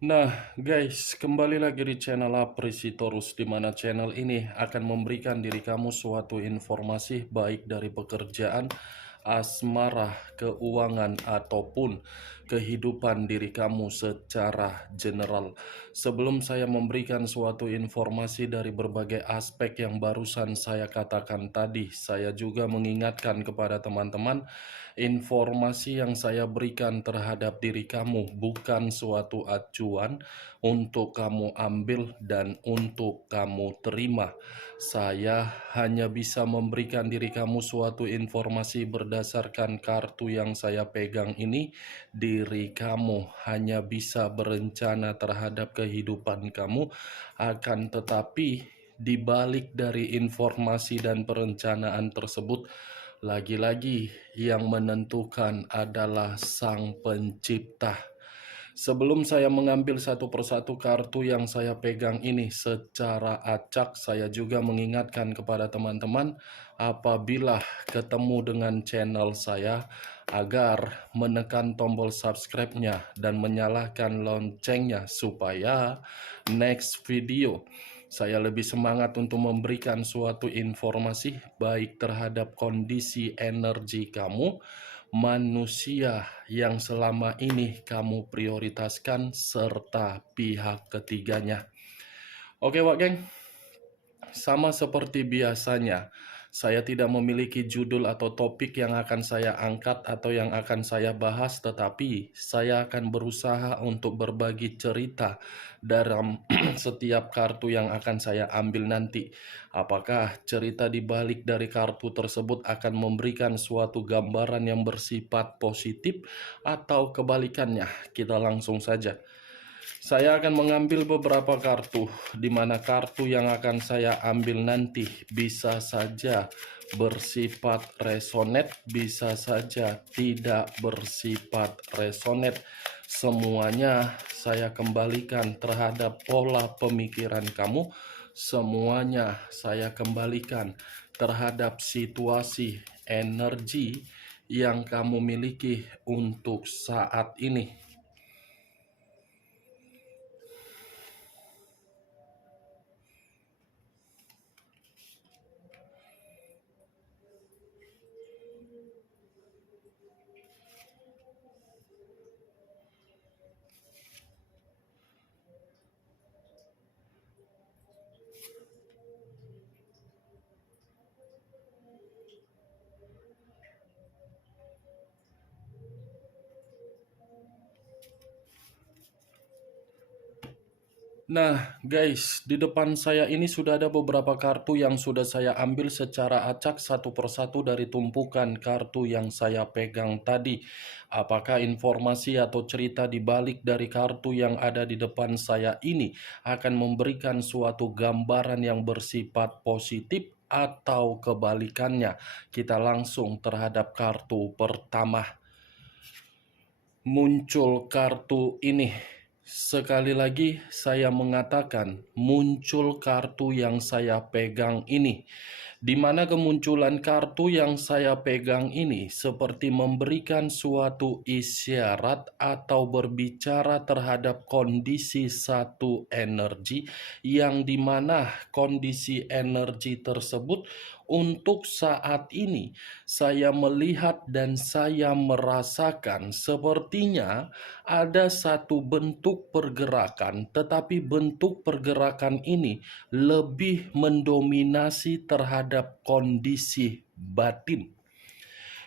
Nah, guys, kembali lagi di channel Apresitorus, di mana channel ini akan memberikan diri kamu suatu informasi baik dari pekerjaan, asmara, keuangan, ataupun kehidupan diri kamu secara general. Sebelum saya memberikan suatu informasi dari berbagai aspek yang barusan saya katakan tadi, saya juga mengingatkan kepada teman-teman, informasi yang saya berikan terhadap diri kamu bukan suatu acuan untuk kamu ambil dan untuk kamu terima. Saya hanya bisa memberikan diri kamu suatu informasi berdasarkan kartu yang saya pegang ini. Diri kamu hanya bisa berencana terhadap kehidupan kamu, akan tetapi di balik dari informasi dan perencanaan tersebut, lagi-lagi yang menentukan adalah Sang Pencipta. Sebelum saya mengambil satu persatu kartu yang saya pegang ini secara acak, saya juga mengingatkan kepada teman-teman apabila ketemu dengan channel saya agar menekan tombol subscribe-nya dan menyalakan loncengnya supaya next video saya lebih semangat untuk memberikan suatu informasi baik terhadap kondisi energi kamu, manusia yang selama ini kamu prioritaskan, serta pihak ketiganya. Oke Wak Geng, sama seperti biasanya, saya tidak memiliki judul atau topik yang akan saya angkat atau yang akan saya bahas, tetapi saya akan berusaha untuk berbagi cerita dalam setiap kartu yang akan saya ambil nanti. Apakah cerita di balik dari kartu tersebut akan memberikan suatu gambaran yang bersifat positif atau kebalikannya? Kita langsung saja. Saya akan mengambil beberapa kartu, di mana kartu yang akan saya ambil nanti bisa saja bersifat resonate, bisa saja tidak bersifat resonate. Semuanya saya kembalikan terhadap pola pemikiran kamu, semuanya saya kembalikan terhadap situasi energi yang kamu miliki untuk saat ini. Nah, guys, di depan saya ini sudah ada beberapa kartu yang sudah saya ambil secara acak satu persatu dari tumpukan kartu yang saya pegang tadi. Apakah informasi atau cerita di balik dari kartu yang ada di depan saya ini akan memberikan suatu gambaran yang bersifat positif atau kebalikannya? Kita langsung terhadap kartu pertama. Muncul kartu ini. Sekali lagi saya mengatakan muncul kartu yang saya pegang ini, di mana kemunculan kartu yang saya pegang ini seperti memberikan suatu isyarat atau berbicara terhadap kondisi satu energi, yang dimana kondisi energi tersebut untuk saat ini saya melihat dan saya merasakan sepertinya ada satu bentuk pergerakan, tetapi bentuk pergerakan ini lebih mendominasi terhadap kondisi batin.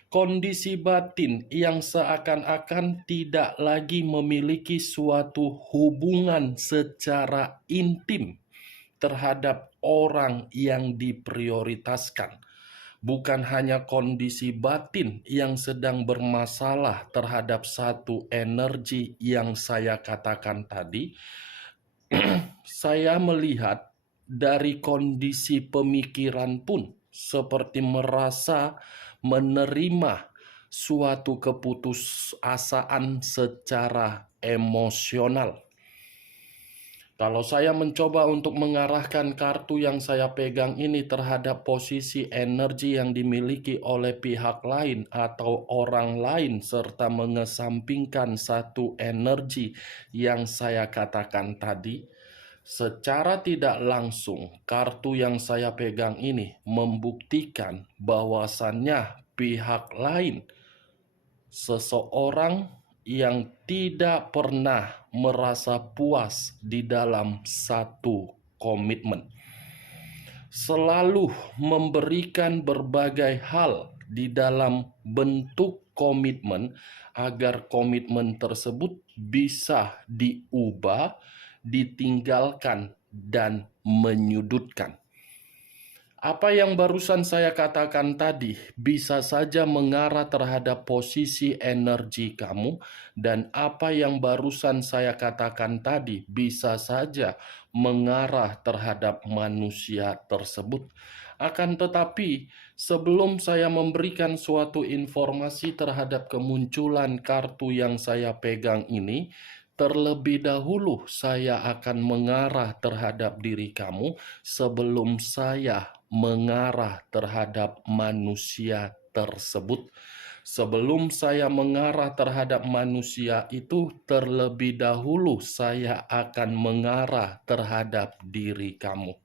Kondisi batin yang seakan-akan tidak lagi memiliki suatu hubungan secara intim terhadap orang yang diprioritaskan. Bukan hanya kondisi batin yang sedang bermasalah terhadap satu energi yang saya katakan tadi, saya melihat dari kondisi pemikiran pun seperti merasa menerima suatu keputusasaan secara emosional. Kalau saya mencoba untuk mengarahkan kartu yang saya pegang ini terhadap posisi energi yang dimiliki oleh pihak lain atau orang lain, serta mengesampingkan satu energi yang saya katakan tadi, secara tidak langsung kartu yang saya pegang ini membuktikan bahwasannya pihak lain, seseorang yang tidak pernah merasa puas di dalam satu komitmen, selalu memberikan berbagai hal di dalam bentuk komitmen agar komitmen tersebut bisa diubah, ditinggalkan, dan menyudutkan. Apa yang barusan saya katakan tadi bisa saja mengarah terhadap posisi energi kamu, dan apa yang barusan saya katakan tadi bisa saja mengarah terhadap manusia tersebut. Akan tetapi, sebelum saya memberikan suatu informasi terhadap kemunculan kartu yang saya pegang ini, terlebih dahulu saya akan mengarah terhadap diri kamu sebelum saya mengarah terhadap manusia tersebut. Sebelum saya mengarah terhadap manusia itu, terlebih dahulu saya akan mengarah terhadap diri kamu.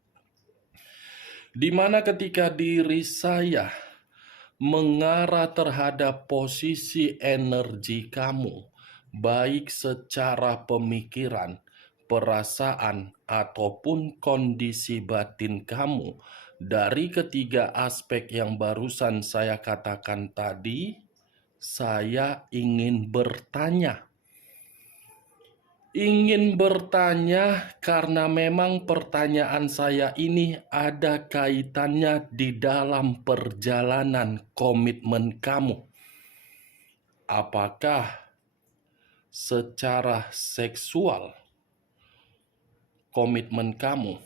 Di mana ketika diri saya mengarah terhadap posisi energi kamu, baik secara pemikiran, perasaan, ataupun kondisi batin kamu, dari ketiga aspek yang barusan saya katakan tadi, saya ingin bertanya. Karena memang pertanyaan saya ini ada kaitannya di dalam perjalanan komitmen kamu. Apakah secara seksual komitmen kamu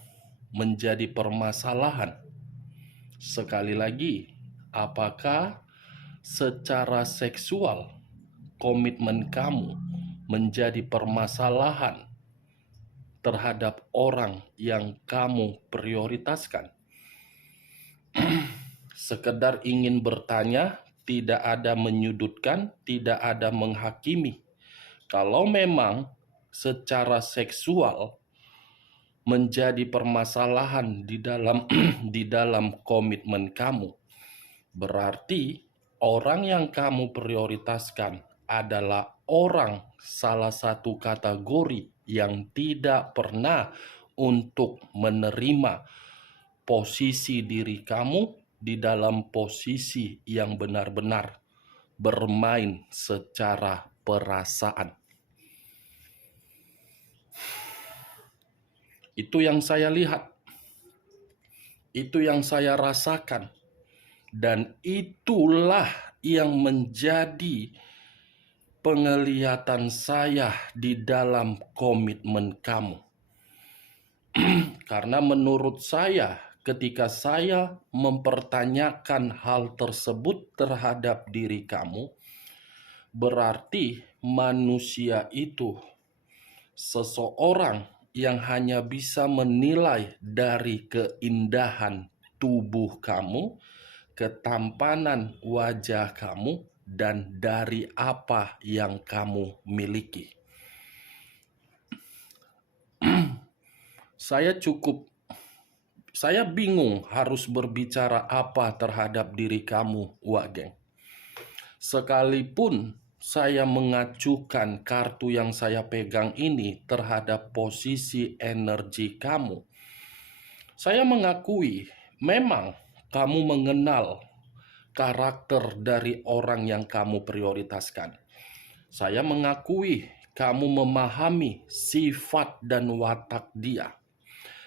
menjadi permasalahan? Sekali lagi, apakah secara seksual komitmen kamu menjadi permasalahan terhadap orang yang kamu prioritaskan? Sekedar ingin bertanya, tidak ada menyudutkan, tidak ada menghakimi. Kalau memang secara seksual menjadi permasalahan di dalam di dalam komitmen kamu, berarti orang yang kamu prioritaskan adalah orang salah satu kategori yang tidak pernah untuk menerima posisi diri kamu di dalam posisi yang benar-benar bermain secara perasaan. Itu yang saya lihat, itu yang saya rasakan, dan itulah yang menjadi penglihatan saya di dalam komitmen kamu. Karena menurut saya, ketika saya mempertanyakan hal tersebut terhadap diri kamu, berarti manusia itu seseorang yang hanya bisa menilai dari keindahan tubuh kamu, ketampanan wajah kamu, dan dari apa yang kamu miliki. Saya bingung harus berbicara apa terhadap diri kamu, Wak Geng. Sekalipun saya mengacukan kartu yang saya pegang ini terhadap posisi energi kamu, saya mengakui memang kamu mengenal karakter dari orang yang kamu prioritaskan. Saya mengakui kamu memahami sifat dan watak dia.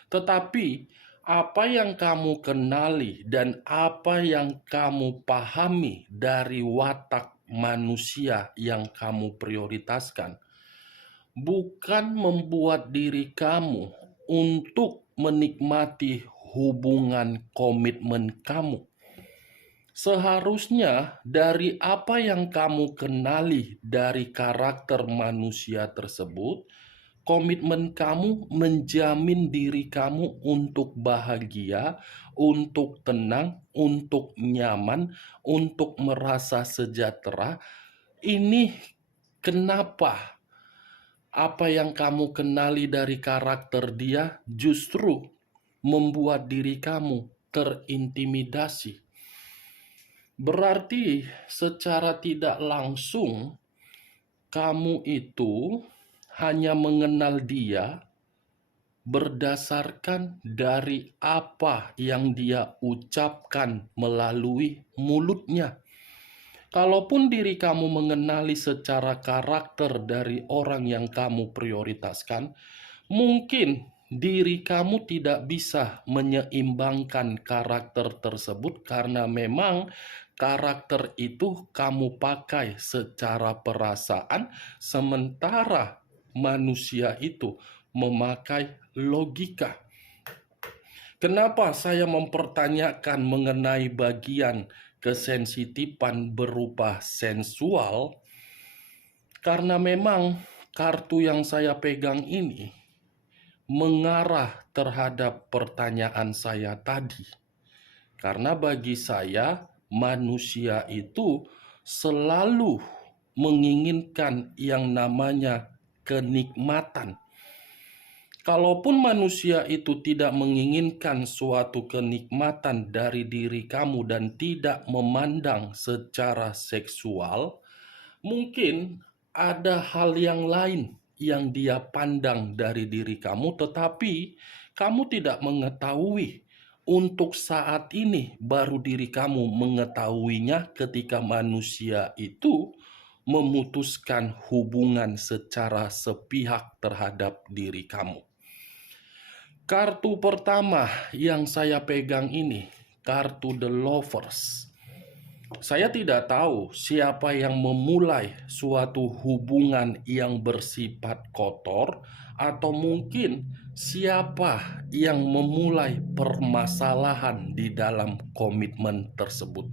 Tetapi apa yang kamu kenali dan apa yang kamu pahami dari watak manusia yang kamu prioritaskan bukan membuat diri kamu untuk menikmati hubungan komitmen kamu. Seharusnya dari apa yang kamu kenali dari karakter manusia tersebut, Komitmen kamu menjamin diri kamu untuk bahagia, untuk tenang, untuk nyaman, untuk merasa sejahtera. Ini kenapa apa yang kamu kenali dari karakter dia justru membuat diri kamu terintimidasi. Berarti secara tidak langsung kamu itu hanya mengenal dia berdasarkan dari apa yang dia ucapkan melalui mulutnya. Kalaupun diri kamu mengenali secara karakter dari orang yang kamu prioritaskan, mungkin diri kamu tidak bisa menyeimbangkan karakter tersebut karena memang karakter itu kamu pakai secara perasaan, sementara manusia itu memakai logika. Kenapa saya mempertanyakan mengenai bagian kesensitifan berupa sensual? Karena memang kartu yang saya pegang ini mengarah terhadap pertanyaan saya tadi. Karena bagi saya, manusia itu selalu menginginkan yang namanya kenikmatan. Kalaupun manusia itu tidak menginginkan suatu kenikmatan dari diri kamu dan tidak memandang secara seksual, mungkin ada hal yang lain yang dia pandang dari diri kamu, tetapi kamu tidak mengetahui. Untuk saat ini baru diri kamu mengetahuinya ketika manusia itu memutuskan hubungan secara sepihak terhadap diri kamu. Kartu pertama yang saya pegang ini, kartu The Lovers. Saya tidak tahu siapa yang memulai suatu hubungan yang bersifat kotor, atau mungkin siapa yang memulai permasalahan di dalam komitmen tersebut.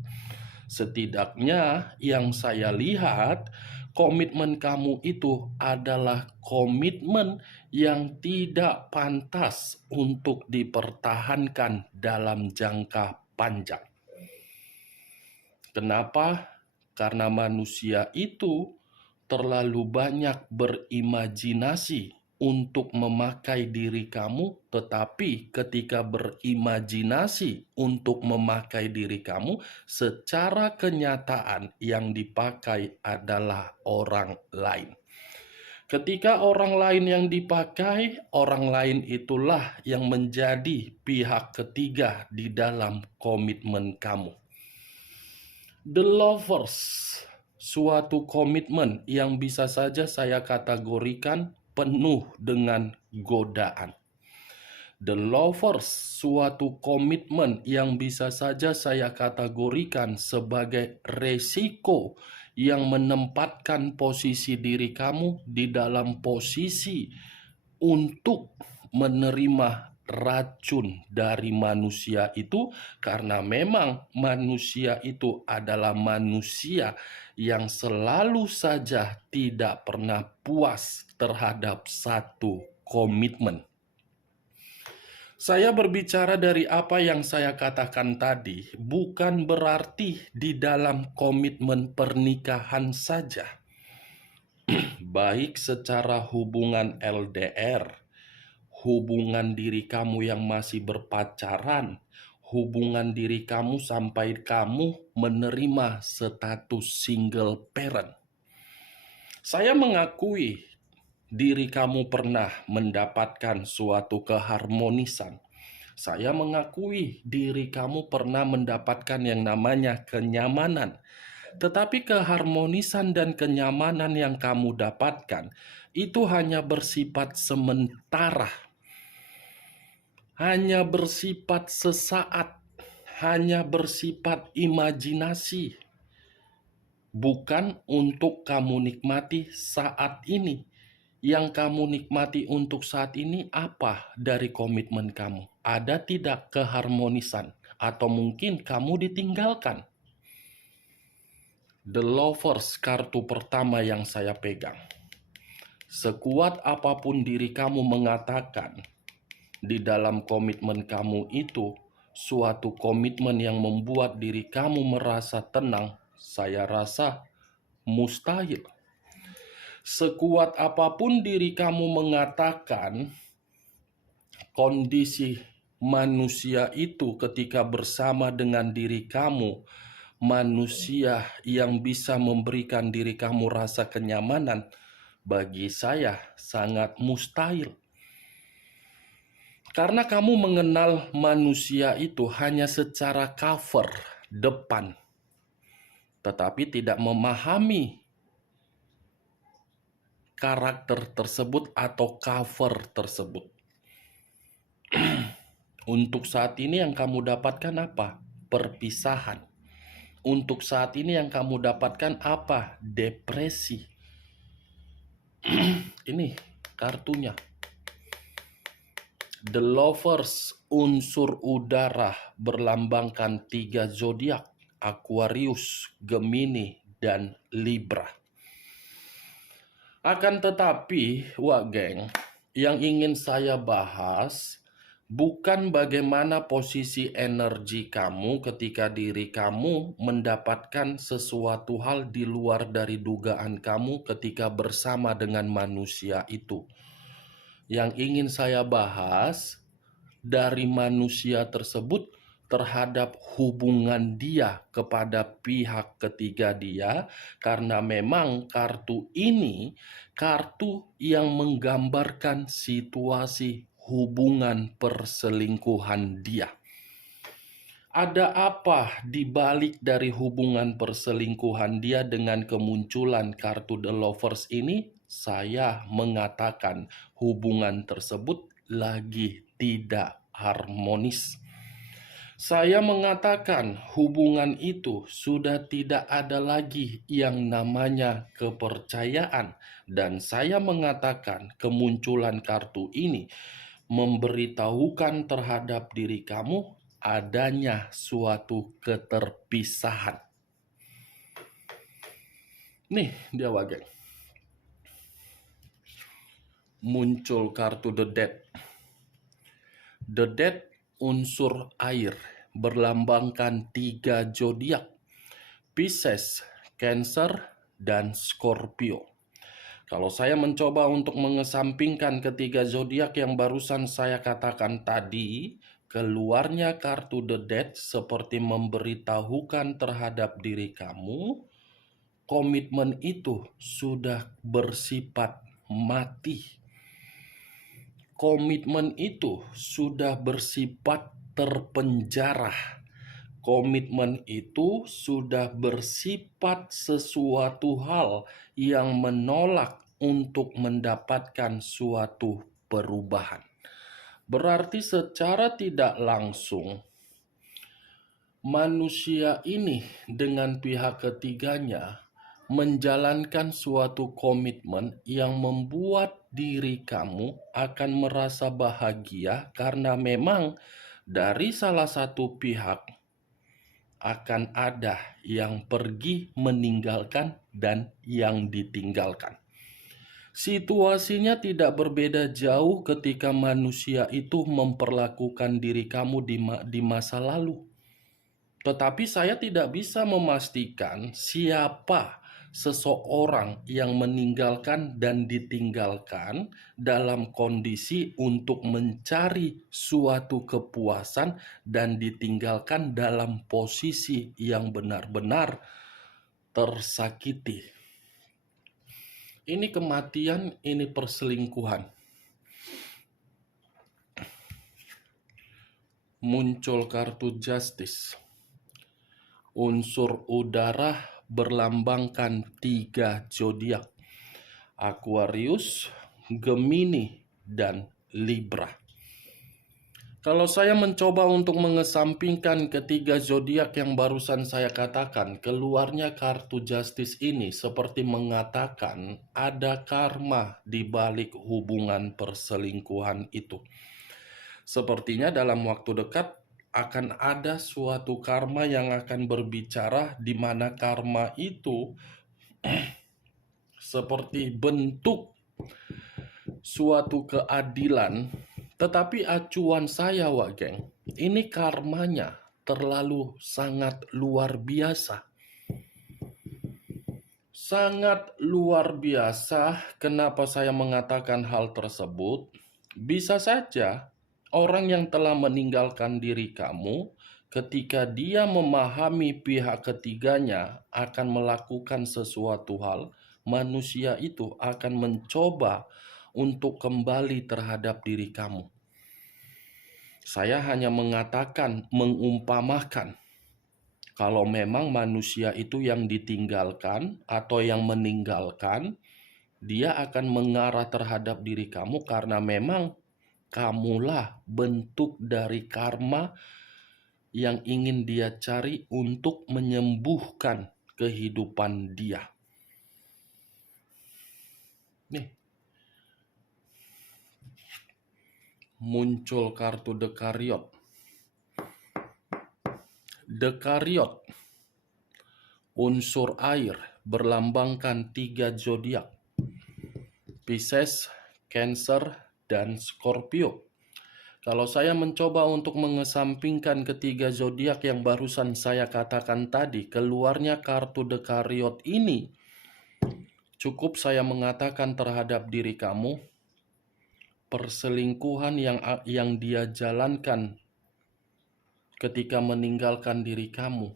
Setidaknya yang saya lihat, komitmen kamu itu adalah komitmen yang tidak pantas untuk dipertahankan dalam jangka panjang. Kenapa? Karena manusia itu terlalu banyak berimajinasi untuk memakai diri kamu, tetapi ketika berimajinasi untuk memakai diri kamu, secara kenyataan yang dipakai adalah orang lain. Ketika orang lain yang dipakai, orang lain itulah yang menjadi pihak ketiga di dalam komitmen kamu. The Lovers, suatu komitmen yang bisa saja saya kategorikan penuh dengan godaan. The Lovers, suatu komitmen yang bisa saja saya kategorikan sebagai resiko yang menempatkan posisi diri kamu di dalam posisi untuk menerima racun dari manusia itu, karena memang manusia itu adalah manusia yang selalu saja tidak pernah puas terhadap satu komitmen. Saya berbicara dari apa yang saya katakan tadi, bukan berarti di dalam komitmen pernikahan saja, baik secara hubungan LDR, hubungan diri kamu yang masih berpacaran, hubungan diri kamu sampai kamu menerima status single parent. Saya mengakui diri kamu pernah mendapatkan suatu keharmonisan. Saya mengakui diri kamu pernah mendapatkan yang namanya kenyamanan. Tetapi keharmonisan dan kenyamanan yang kamu dapatkan itu hanya bersifat sementara, hanya bersifat sesaat, hanya bersifat imajinasi, bukan untuk kamu nikmati saat ini. Yang kamu nikmati untuk saat ini apa dari komitmen kamu? Ada tidak keharmonisan? Atau mungkin kamu ditinggalkan? The Lovers, kartu pertama yang saya pegang. Sekuat apapun diri kamu mengatakan di dalam komitmen kamu itu suatu komitmen yang membuat diri kamu merasa tenang, saya rasa mustahil. Sekuat apapun diri kamu mengatakan kondisi manusia itu ketika bersama dengan diri kamu, manusia yang bisa memberikan diri kamu rasa kenyamanan, bagi saya sangat mustahil. Karena kamu mengenal manusia itu hanya secara cover depan, tetapi tidak memahami karakter tersebut atau cover tersebut. Untuk saat ini yang kamu dapatkan apa? Perpisahan. Untuk saat ini yang kamu dapatkan apa? Depresi. Ini kartunya. The Lovers, unsur udara, berlambangkan 3 zodiak: Aquarius, Gemini, dan Libra. Akan tetapi, geng, yang ingin saya bahas bukan bagaimana posisi energi kamu ketika diri kamu mendapatkan sesuatu hal di luar dari dugaan kamu ketika bersama dengan manusia itu. Yang ingin saya bahas dari manusia tersebut terhadap hubungan dia kepada pihak ketiga dia, karena memang kartu ini kartu yang menggambarkan situasi hubungan perselingkuhan dia. Ada apa di balik dari hubungan perselingkuhan dia dengan kemunculan kartu The Lovers ini? Saya mengatakan hubungan tersebut lagi tidak harmonis. Saya mengatakan hubungan itu sudah tidak ada lagi yang namanya kepercayaan. Dan saya mengatakan kemunculan kartu ini memberitahukan terhadap diri kamu adanya suatu keterpisahan. Nih dia geng. Muncul kartu The Death. The Death unsur air, berlambangkan 3 zodiak: Pisces, Cancer, dan Scorpio. Kalau saya mencoba untuk mengesampingkan ketiga zodiak yang barusan saya katakan tadi, keluarnya kartu The Death seperti memberitahukan terhadap diri kamu, komitmen itu sudah bersifat mati. Komitmen itu sudah bersifat terpenjara. Komitmen itu sudah bersifat sesuatu hal yang menolak untuk mendapatkan suatu perubahan. Berarti secara tidak langsung manusia ini dengan pihak ketiganya menjalankan suatu komitmen yang membuat diri kamu akan merasa bahagia karena memang dari salah satu pihak akan ada yang pergi meninggalkan dan yang ditinggalkan. Situasinya tidak berbeda jauh ketika manusia itu memperlakukan diri kamu di masa lalu. Tetapi saya tidak bisa memastikan siapa seseorang yang meninggalkan dan ditinggalkan dalam kondisi untuk mencari suatu kepuasan dan ditinggalkan dalam posisi yang benar-benar tersakiti. Ini kematian, ini perselingkuhan. Muncul kartu Justice. Unsur udara berlambangkan 3 zodiak: Aquarius, Gemini, dan Libra. Kalau saya mencoba untuk mengesampingkan ketiga zodiak yang barusan saya katakan, keluarnya kartu Justice ini seperti mengatakan ada karma di balik hubungan perselingkuhan itu. Sepertinya dalam waktu dekat akan ada suatu karma yang akan berbicara, di mana karma itu seperti bentuk suatu keadilan, tetapi acuan saya, Wak Geng, ini karmanya terlalu sangat luar biasa. Sangat luar biasa. Kenapa saya mengatakan hal tersebut? Bisa saja orang yang telah meninggalkan diri kamu, ketika dia memahami pihak ketiganya akan melakukan sesuatu hal, manusia itu akan mencoba untuk kembali terhadap diri kamu. Saya hanya mengatakan, mengumpamakan. Kalau memang manusia itu yang ditinggalkan atau yang meninggalkan, dia akan mengarah terhadap diri kamu karena memang kamulah bentuk dari karma yang ingin dia cari untuk menyembuhkan kehidupan dia. Nih, muncul kartu Dekariot. Dekariot, unsur air, berlambangkan 3 zodiak. Pisces, Cancer, dan Scorpio. Kalau saya mencoba untuk mengesampingkan ketiga zodiak yang barusan saya katakan tadi, keluarnya kartu Dekariot ini, cukup saya mengatakan terhadap diri kamu, perselingkuhan yang dia jalankan ketika meninggalkan diri kamu,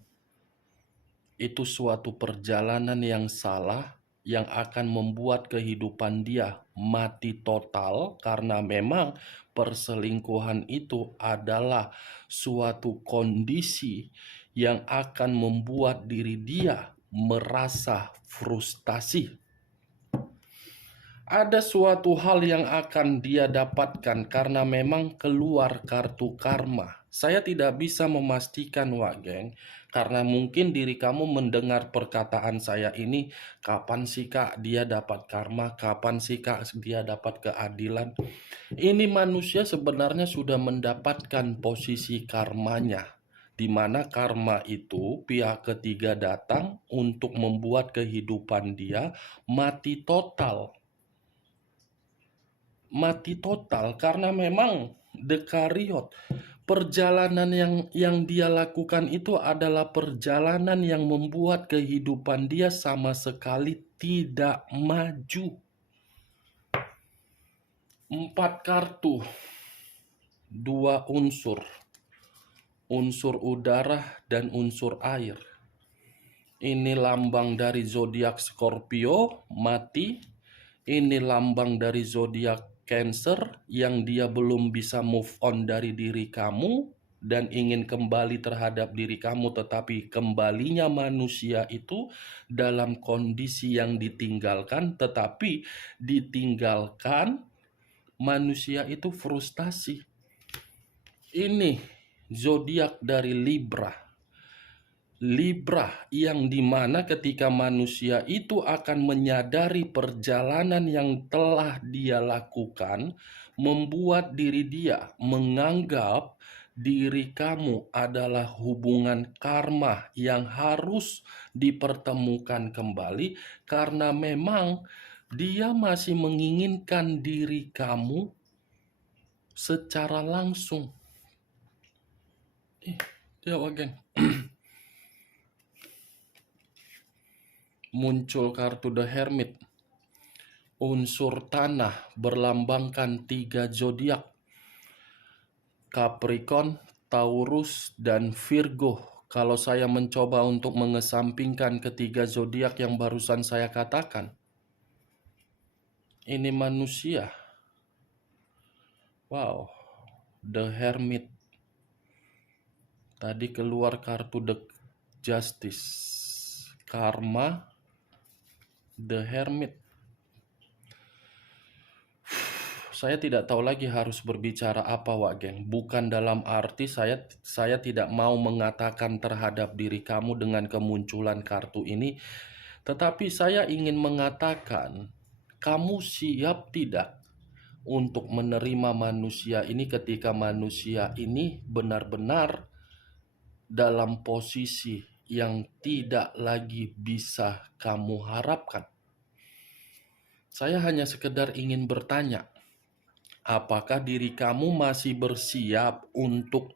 itu suatu perjalanan yang salah yang akan membuat kehidupan dia mati total, karena memang perselingkuhan itu adalah suatu kondisi yang akan membuat diri dia merasa frustasi. Ada suatu hal yang akan dia dapatkan karena memang keluar kartu karma. Saya tidak bisa memastikan, Wak Geng, karena mungkin diri kamu mendengar perkataan saya ini, kapan sih Kak dia dapat karma, kapan sih Kak dia dapat keadilan. Ini manusia sebenarnya sudah mendapatkan posisi karmanya, di mana karma itu pihak ketiga datang untuk membuat kehidupan dia mati total. Mati total karena memang Dekariot, perjalanan yang dia lakukan itu adalah perjalanan yang membuat kehidupan dia sama sekali tidak maju. 4 kartu, 2 unsur, unsur udara dan unsur air. Ini lambang dari zodiak Scorpio, mati. Ini lambang dari zodiak Cancer yang dia belum bisa move on dari diri kamu dan ingin kembali terhadap diri kamu, tetapi kembalinya manusia itu dalam kondisi yang ditinggalkan, tetapi ditinggalkan manusia itu frustasi. Ini zodiak dari Libra. Libra yang dimana ketika manusia itu akan menyadari perjalanan yang telah dia lakukan, membuat diri dia menganggap diri kamu adalah hubungan karma yang harus dipertemukan kembali, karena memang dia masih menginginkan diri kamu secara langsung. Ya, Geng. Muncul kartu The Hermit, unsur tanah, berlambangkan 3 zodiak, Capricorn, Taurus, dan Virgo. Kalau saya mencoba untuk mengesampingkan ketiga zodiak yang barusan saya katakan, ini manusia. Wow, The Hermit. Tadi keluar kartu The Justice, Karma, The Hermit. Saya tidak tahu lagi harus berbicara apa, Wak Geng. Bukan dalam arti saya tidak mau mengatakan terhadap diri kamu dengan kemunculan kartu ini, tetapi saya ingin mengatakan, kamu siap tidak untuk menerima manusia ini ketika manusia ini benar-benar dalam posisi yang tidak lagi bisa kamu harapkan? Saya hanya sekedar ingin bertanya, Apakah diri kamu masih bersiap untuk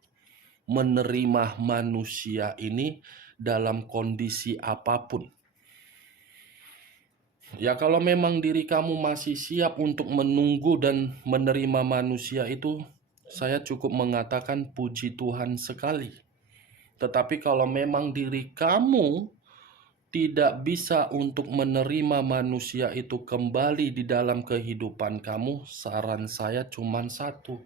menerima manusia ini dalam kondisi apapun? Ya, kalau memang diri kamu masih siap untuk menunggu dan menerima manusia itu, saya cukup mengatakan puji Tuhan sekali. Tetapi kalau memang diri kamu tidak bisa untuk menerima manusia itu kembali di dalam kehidupan kamu, saran saya cuma satu.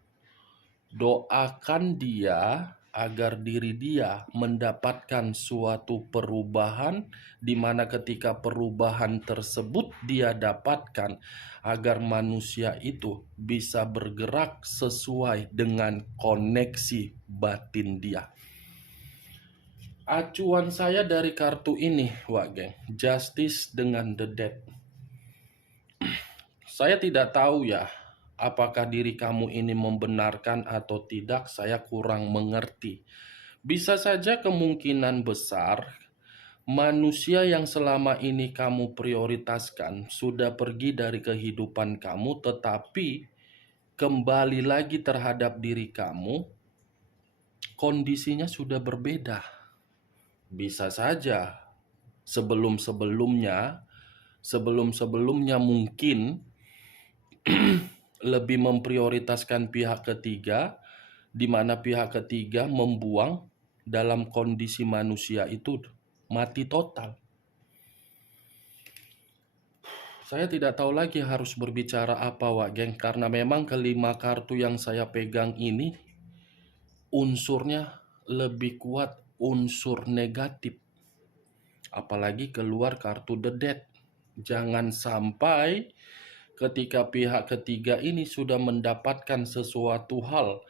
Doakan dia agar diri dia mendapatkan suatu perubahan, di mana ketika perubahan tersebut dia dapatkan, agar manusia itu bisa bergerak sesuai dengan koneksi batin dia. Acuan saya dari kartu ini, Wak Geng, Justice dengan The Dead. Saya tidak tahu ya, apakah diri kamu ini membenarkan atau tidak, saya kurang mengerti. Bisa saja kemungkinan besar manusia yang selama ini kamu prioritaskan sudah pergi dari kehidupan kamu, tetapi kembali lagi terhadap diri kamu, kondisinya sudah berbeda. Bisa saja sebelum-sebelumnya mungkin lebih memprioritaskan pihak ketiga, di mana pihak ketiga membuang dalam kondisi manusia itu mati total. Saya tidak tahu lagi harus berbicara apa, Wak Geng, karena memang kelima kartu yang saya pegang ini unsurnya lebih kuat unsur negatif. Apalagi keluar kartu The Dead. Jangan sampai ketika pihak ketiga ini sudah mendapatkan sesuatu hal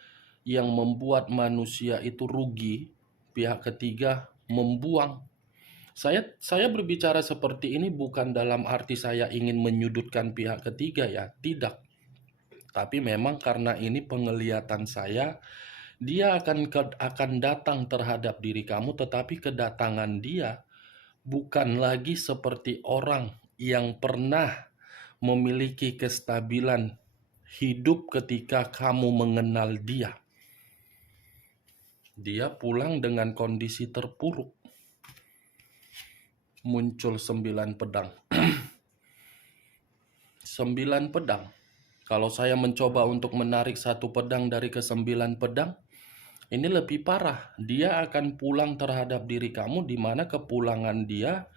yang membuat manusia itu rugi, pihak ketiga membuang. Saya berbicara seperti ini bukan dalam arti saya ingin menyudutkan pihak ketiga ya, tidak. Tapi memang karena ini penglihatan saya, dia akan datang terhadap diri kamu, tetapi kedatangan dia bukan lagi seperti orang yang pernah memiliki kestabilan hidup ketika kamu mengenal dia. Dia pulang dengan kondisi terpuruk. Muncul 9 pedang. 9 pedang. Kalau saya mencoba untuk menarik satu pedang dari ke-9 pedang, ini lebih parah. Dia akan pulang terhadap diri kamu, di mana kepulangan dia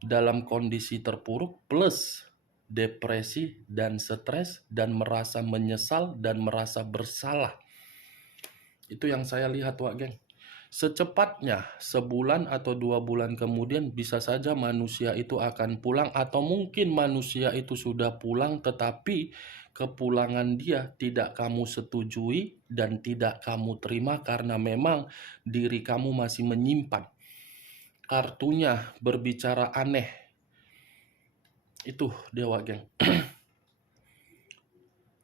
dalam kondisi terpuruk plus depresi dan stres dan merasa menyesal dan merasa bersalah. Itu yang saya lihat, Wak Geng. Secepatnya sebulan atau 2 bulan kemudian bisa saja manusia itu akan pulang, atau mungkin manusia itu sudah pulang tetapi kepulangan dia tidak kamu setujui dan tidak kamu terima karena memang diri kamu masih menyimpan. Kartunya berbicara aneh. Itu dia, Wak Geng.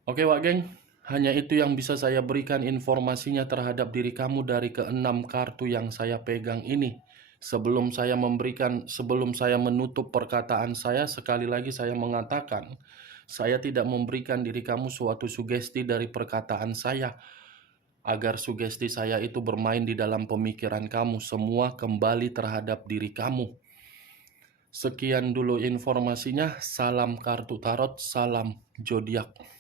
Oke, Wak Geng. Hanya itu yang bisa saya berikan informasinya terhadap diri kamu dari ke-6 kartu yang saya pegang ini. Sebelum saya menutup perkataan saya, sekali lagi saya mengatakan, saya tidak memberikan diri kamu suatu sugesti dari perkataan saya, agar sugesti saya itu bermain di dalam pemikiran kamu. Semua kembali terhadap diri kamu. Sekian dulu informasinya. Salam kartu tarot, salam zodiak.